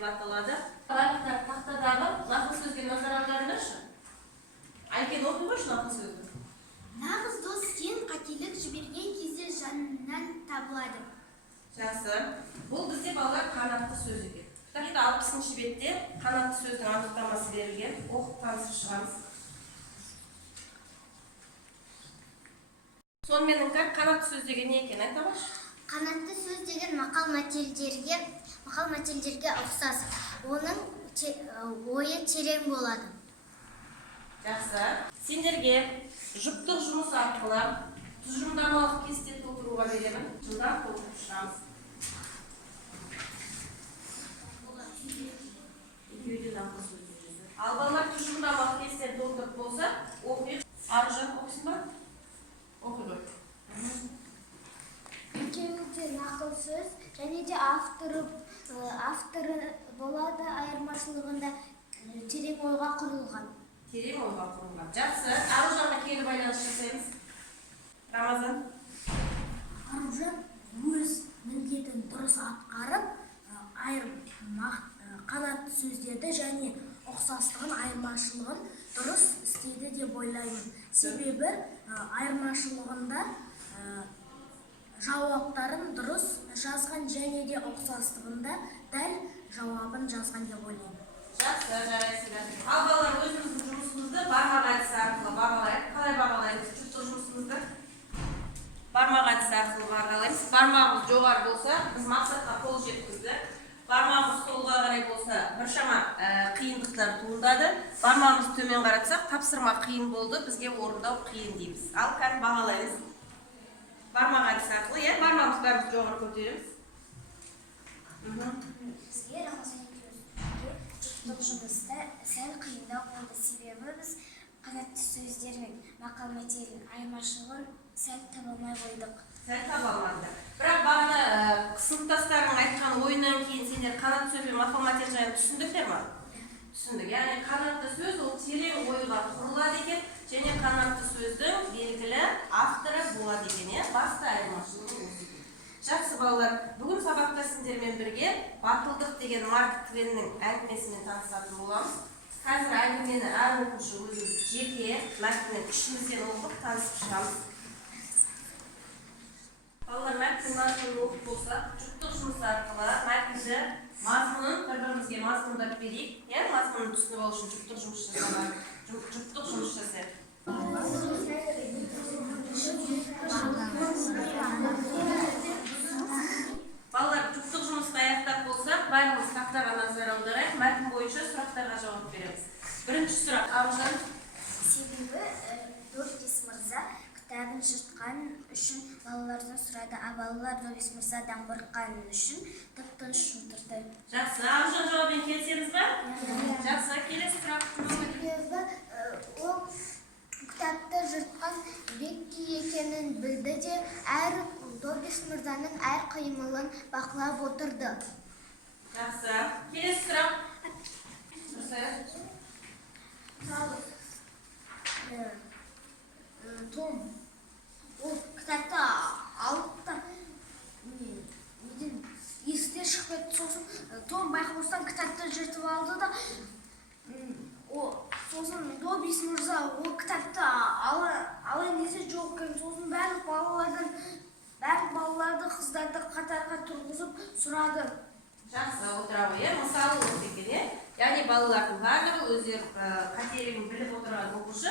деп аталады. Барлықтар тақтадағы нақыл сөзге назар аударыңдаршы. Айкен оқи қойшы нақыл сөзді. Нағыз дос сен қателік жіберген кезде жанынан табылады. Жақсы. Бұл бізде балалар қанатты сөз екен. Кітапта 60-шы бетте қанатты сөздің анықтамасы берілген. Оқып танысып шығамыз. Сонымен қанатты сөз деген не екен айта қойшы? Қанатты сөз деген мақал-мәтелдерге ұқсас. Оның ойы терең болады. Жақсы. Сендерге жұптық жұмыс арқылы тұжырымдамалық кесте толтыруға беремін. Жылдам толтырып шығамыз. Ал балалар тұжырымдамалық кесте толтырып болса, оқиық. Аружан оқысын ба? Оқи қой. Екеуінде нақыл сөз және де авторы болады, айырмашылығында терең ойға құрылған. Терең ойға құрылған. Жақсы. Аружанға келіп байланыс жасаймыз. Рамазан. Аружан өз міндетін дұрыс атқарып, қанатты сөздерді және ұқсастығын, айырмашылығын дұрыс істейді деп ойлаймын. Себебі айырмашылығында жауаптарын дұрыс жазған және де ұқсастығында дәл жауабын жазған деп ойлаймын. Жақсы, жарайсыздар. Ал балалар өзіміздің жұмысымызды бармақ әдісі арқылы бағалайық. Қалай бағалаймыз жұптық жұмысымызды? Бармақ әдісі арқылы бағалаймыз. Бармағымыз жоғары болса, біз мақсатқа қол жеткізді. Бармағымыз солға қарай болса, біршама қиындықтар туындады. Бармағымыз төмен қаратсақ, тапсырма қиын болды, бізге орындау қиын дейміз. Ал кәдімгі бағалаймыз. Бармақ әдісі арқылы, бармағымыз бәріміз жоғары көтереміз. Бізге Рамазан екеумізге жұптық жұмыста сәл қиындау болды. Себебі біз қанатты сөздер мен мақал-мәтелдің айырмашылығын сәл таба алмай қойдық. Сәл таба алмадық. Бірақ бағана сыныптастарың айтқан ойынан кейін сендер қанатты сөз бен мақал-мәтел жайын түсіндіңдер ме? Түсіндік. Яғни қанатты сөз ол терең ойға құрылады екен, және қанатты сөздің белгілі авторы болады екен. Басты айырмашылығы осы екен. Жақсы балалар, бүгін сабақта сендермен бірге батылдық деген Марк Твеннің әңгімесімен танысатын боламыз. Қазір әңгімені әр оқушы өзіміз жеке мәтіннің ішімізден оқып танысып шығамыз. Балалар, мәтіннің мазмұнын оқып болсақ, жұптық жұмыс арқылы мәтінді мазмұнын бір-бірімізге мазмұндап берейік. Мазмұнын түсініп алу үшін жұптық жұмыс жасайық. Балалар, жұптық жұмысты аяқтап болсақ, бәріміз тақтаға назар аударайық. Мәтін бойынша сұрақтарға жауап береміз. Бірінші сұрақ, Аружан. Себебі Добис мырза кітабын жыртқан үшін балалардан сұрады, а балалар Добис мырзадан қорыққан үшін тып-тыныш отырды. Жақсы, Аружан жауабын келсеңіз ба? Жақсы, келесі сұрақ. Себебі ол кітапты жыртқан Бекки екенін білді де, Добис мырзаның әр қимылын бақылап отырды. Жақсы, келесі сұрақ. Том ол кітапты алып та есіктен шығып кетті. Сосын Том байқамастан кітапты жыртып алды да, сосын Добис мырза ол кітапты алайын десе жоқ екен. Сосын барлық балаларды қыздарды қатарға тұрғызып сұрады. Жақсы, отыра ғой, мысалы осы екен. Яғни балалардың барлығы өздері қателігін біліп отырған оқушы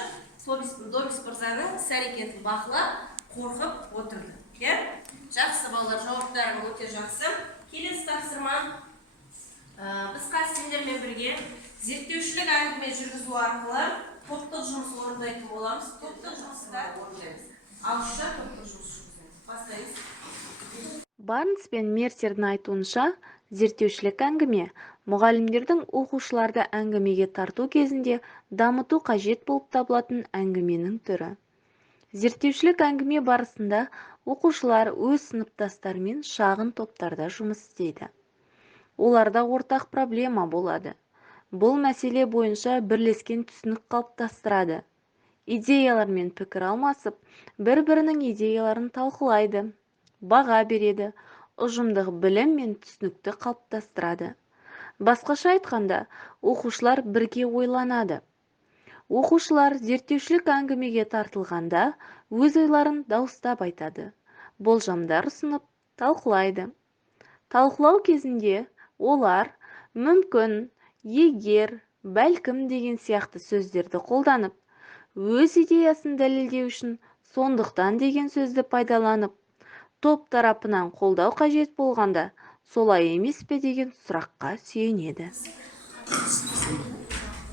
Добис мырзаның іс-әрекетін бақылап, қорқып отырды. Жақсы балалар, жауаптарың өте жақсы. Келесі тапсырма. Біз қазір сендермен бірге зерттеушілік әңгіме жүргізу арқылы топтық жұмыс орындайтын боламыз. Топтық жұмысты орындаймыз. Ауызша топтық жұмыс жүргіземіз. Бастаймыз. Барнс пен Мерсердің айтуынша, зерттеушілік әңгіме мұғалімдердің оқушыларды әңгімеге тарту кезінде дамыту қажет болып табылатын әңгіменің түрі. Зерттеушілік әңгіме барысында оқушылар өз сыныптастарымен шағын топтарда жұмыс істейді. Оларда ортақ проблема болады. Бұл мәселе бойынша бірлескен түсінік қалыптастырады. Идеялармен пікір алмасып, бір-бірінің идеяларын талқылайды, баға береді, ұжымдық білім мен түсінікті қалыптастырады. Басқаша айтқанда, оқушылар бірге ойланады. Оқушылар зерттеушілік әңгімеге тартылғанда өз ойларын дауыстап айтады, болжамдар ұсынып талқылайды. Талқылау кезінде олар мүмкін, егер, бәлкім деген сияқты сөздерді қолданып, өз идеясын дәлелдеу үшін сондықтан деген сөзді пайдаланып, топ тарапынан қолдау қажет болғанда, солай емес пе деген сұраққа сүйенеді.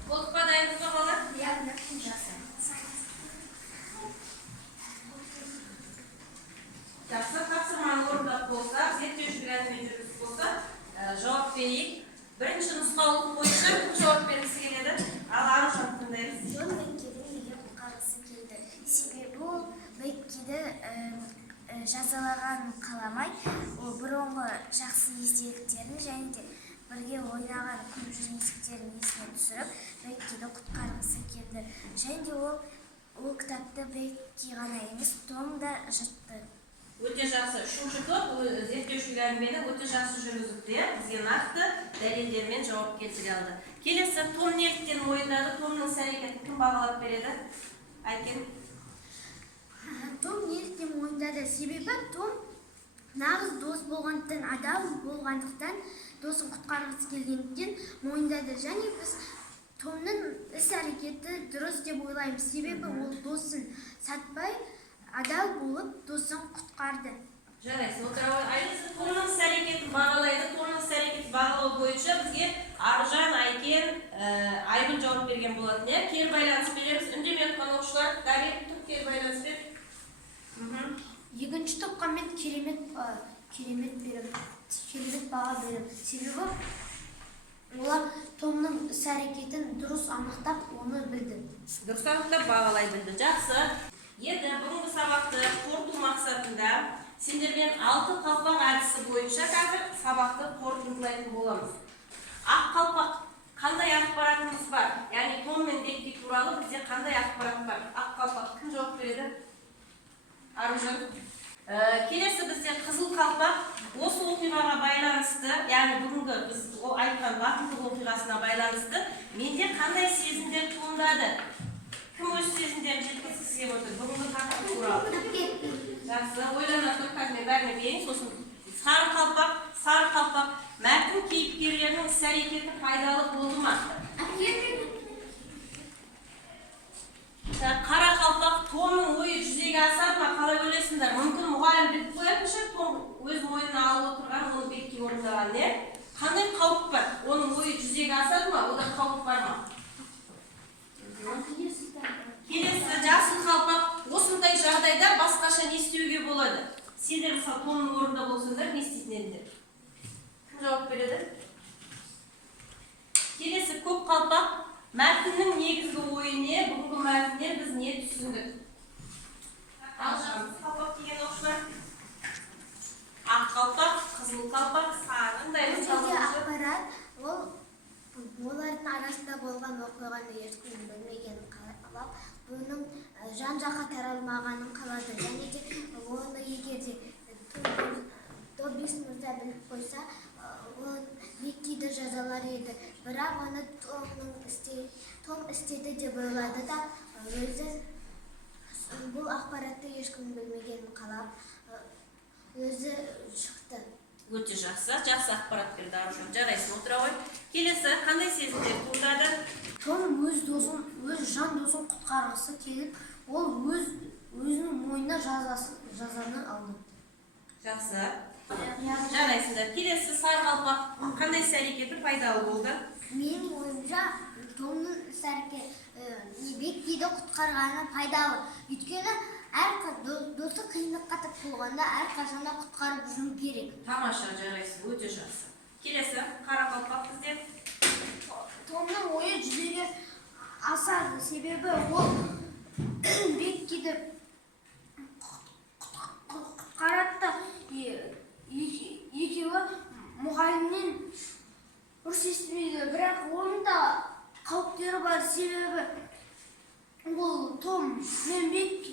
Болдық па, дайынсыз ба балалар? Жақсы, тапсырманы орындап болсақ, зерттеушілік әңгіме жүргізіп болсақ, жауап берейік. Бірінші нұсқаулық бойынша кім жауап бергісі келеді? Ал Аружан тыңдаймыз. Джон Беккиді неге құтқарғысы келді? Себебі ол Беккиді жазалағанын қаламай, ол бұрынғы жақсы естеліктерін және де бірге ойнаған көп жүргізіктерін есіне түсіріп, Беккиді құтқарғысы келді. Және де ол кітапты Бекки ғана емес, Том да жыртты. Өте жақсы. Үшінші топ зерттеушілік әңгімені өте жақсы жүргізіпті. Бізге нақты дәлелдермен жауап келтіре алды. Келесі, Том неліктен мойындады? Томның іс-әрекетін кім бағалап береді? Айкен. Том неліктен мойындады? Себебі Том нағыз дос болғандықтан, адал болғандықтан, досын құтқарғысы келгендіктен мойындады. Және біз Томның іс-әрекеті дұрыс деп ойлаймыз. Себебі ол досын сатпай, адал болып, досын құтқарды. Жарайсыз, отыра Айдызы Томның іс-әрекетін бағалайды. Томның іс-әрекетін бағалау бойынша бізге Аружан, Айкен, Айгүл жауап берген болатын. Кері байланыс береміз. Үндемей отқан оқушылар, Дария, кері байланыс бер. Екінші топқа мен керемет баға берем. Себебі олар Томның іс-әрекетін дұрыс анықтап, оны білді. Дұрыс анықтап бағалай білді. Жақсы. Енді бүгінгі сабақты қорыту мақсатында сендермен 6 қалпақ әдісі бойынша қазір сабақты қорытындылайтын боламыз. Ақ қалпақ қандай ақпаратымыз бар? Яғни Том мен Бекки туралы бізде қандай ақпарат бар? Ақ қалпақ кім жауап береді? Аружан. Келесі бізде қызыл қалпақ осы оқиғаға байланысты, яғни бүгінгі біз айтқан батылдық оқиғасына байланысты менде қандай сезімдер туындады? Кім өз сезімдерін жеткізгісі келіп отыр? Бүгінгі тақырып туралы. Жақсы, ойлана тұрып бәріне берейін. Сосын сары қалпақ мәтін кейіпкерлерінің іс-әрекеті пайдалы болды ма? Қара қалпақ Томның ойы жүзеге асады ма? Қалай ойлайсыңдар? Мүмкін мұғалім біліп қоятын шығар, Том өз ойына алып отырған, оны Бекки орындаған, не? Қандай қауіп бар? Оның ойы жүзеге асады ма? Ода қауіп бар ма? Келесі жасыл қалпақ осындай жағдайда басқаша не істеуге болады? Сендер мысалы Томның орнында болсаңдар не істейтін едіңдер? Кім жауап береді? Келесі көк қалпақ мәтіннің негізгі ойы не? Бүгінгі мәтіннен біз не түсіндік? Ал жасыл қалпақ деген оқушылар? Ақ қалпақ, қызыл қалпақ, сарындай ақпарат ол олардың арасында болған оқиғаны ешкім білмегенін қалап, бұның жан-жаққа таралмағанын қалады. Және де оны егер де Тобис мырза біліп қойса, Беккиді жазалар еді. Бірақ оны Том істеді деп ойлады да, өзі бұл ақпаратты ешкім білмегенін қалап, өзі шықты. Өте жақсы ақпарат берді Аружан. Жарайсың, отыра ғой. Келесі, қандай сезімдер туындады? Том өз жан досын құтқарғысы келіп, ол өзінің мойнына жазаны алды. Жақсы. Жарайсыңдар. Келесі, сары қалпақ қандай іс-әрекеті пайдалы болды? Менің ойымша, Томның іс-әрекеті Беккиді құтқарғаны пайдалы. Өйткені досы қиындыққа тап болғанда әрқашанда құтқарып жүру керек. Тамаша, жарайсың, өте жақсы. Келесі, қара қалпақ бізде. Томның ойы жүзеге асады, себебі ол Беккиді құтқарады. Екеуі мұғалімнен ұрыс естімейді, бірақ оның да қауіптері бар, себебі ол Том мен Бекки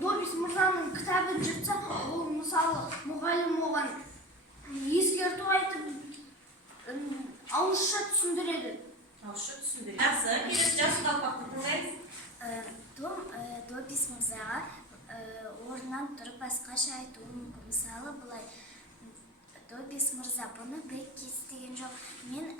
Тобис мырзаның кітабын жыртса, ол мысалы мұғалім оған ескерту айтып басқаша айтуым мүмкін. Мысалы, былай Доббис мырза бұны бек естіген жоқ. Мен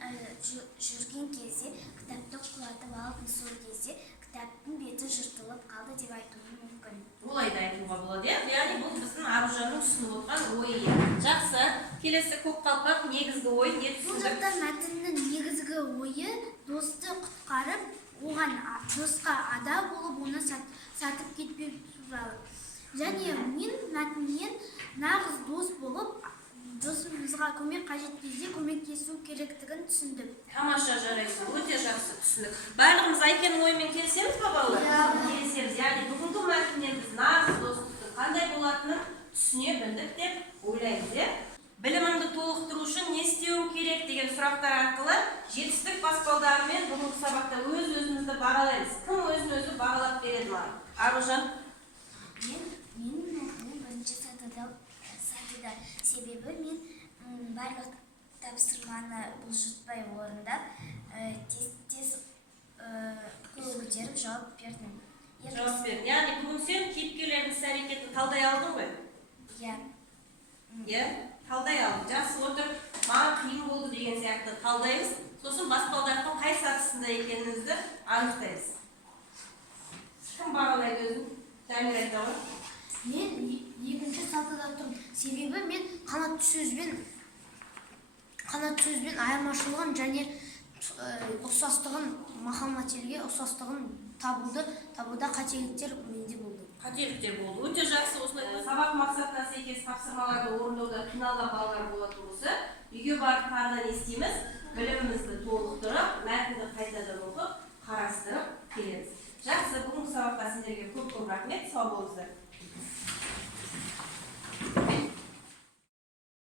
жүрген кезде кітапты құлатып алып, сол кезде кітаптың беті жыртылып қалды деп айтуым мүмкін. Олай да айтуға болады, яғни бұл біздің Аружанның ұсынып отырған ойы. Жақсы, келесі Көкқалпақ негізгі ой не Бұл түсіндік? жақта мәтіннің негізгі ойы досты құтқарып, оған досқа ада болып, оны сатып кетпеу туралы. Және мен мәтіннен нағыз дос болып, досымызға көмек қажет кезде көмектесу керектігін түсіндім. Тамаша, жарайсың, өте жақсы түсіндік. Барлығымыз Айкенің ойымен келісеміз бе, балалар? Келісеміз. Яғни бүгінгі мәтіннен біз нағыз достықтың қандай болатынын түсіне білдік деп ойлаймыз. Білімімді толықтыру үшін не істеуім керек деген сұрақтар арқылы жетістік баспалдарымен бүгінгі сабақта өз-өзімізді бағалаймыз. Кім өзін-өзі бағалап береді маған? Аружан? Мен бірінші сатыда себебі мен барлық тапсырманы бұлжытпай орындап, тез қол көтеріп жауап бердім. Жауап бердің. Яғни бүгін сен кейіпкерлердің іс-әрекетін талдай алдың ғой? Иә. Талдай алдың. Жақсы, отыр. Маған қиын болды деген сияқты талдаймыз. Сосын баспалдақтың қай сатысында екенімізді анықтаймыз. Кім бағалайды өзін? Жәмир айта ғой. Мен екінші сатыда тұрмын. Себебі мен қанат сөзбен айырмашылығын және ұқсастығын, мақал-мәтелге ұқсастығын табуда қателіктер менде болды. Қателіктер болды. Өте жақсы. Осылай сабақ мақсатына сәйкес тапсырмаларды орындауда қиналған балалар болатын болса, үйге барып тағы не істейміз? Білімімізді толықтырып, мәтінді қайтадан оқып, қарастырып келеміз. Жақсы, бүгінгі сабаққа сендерге көп рахмет. Сау болыңыздар.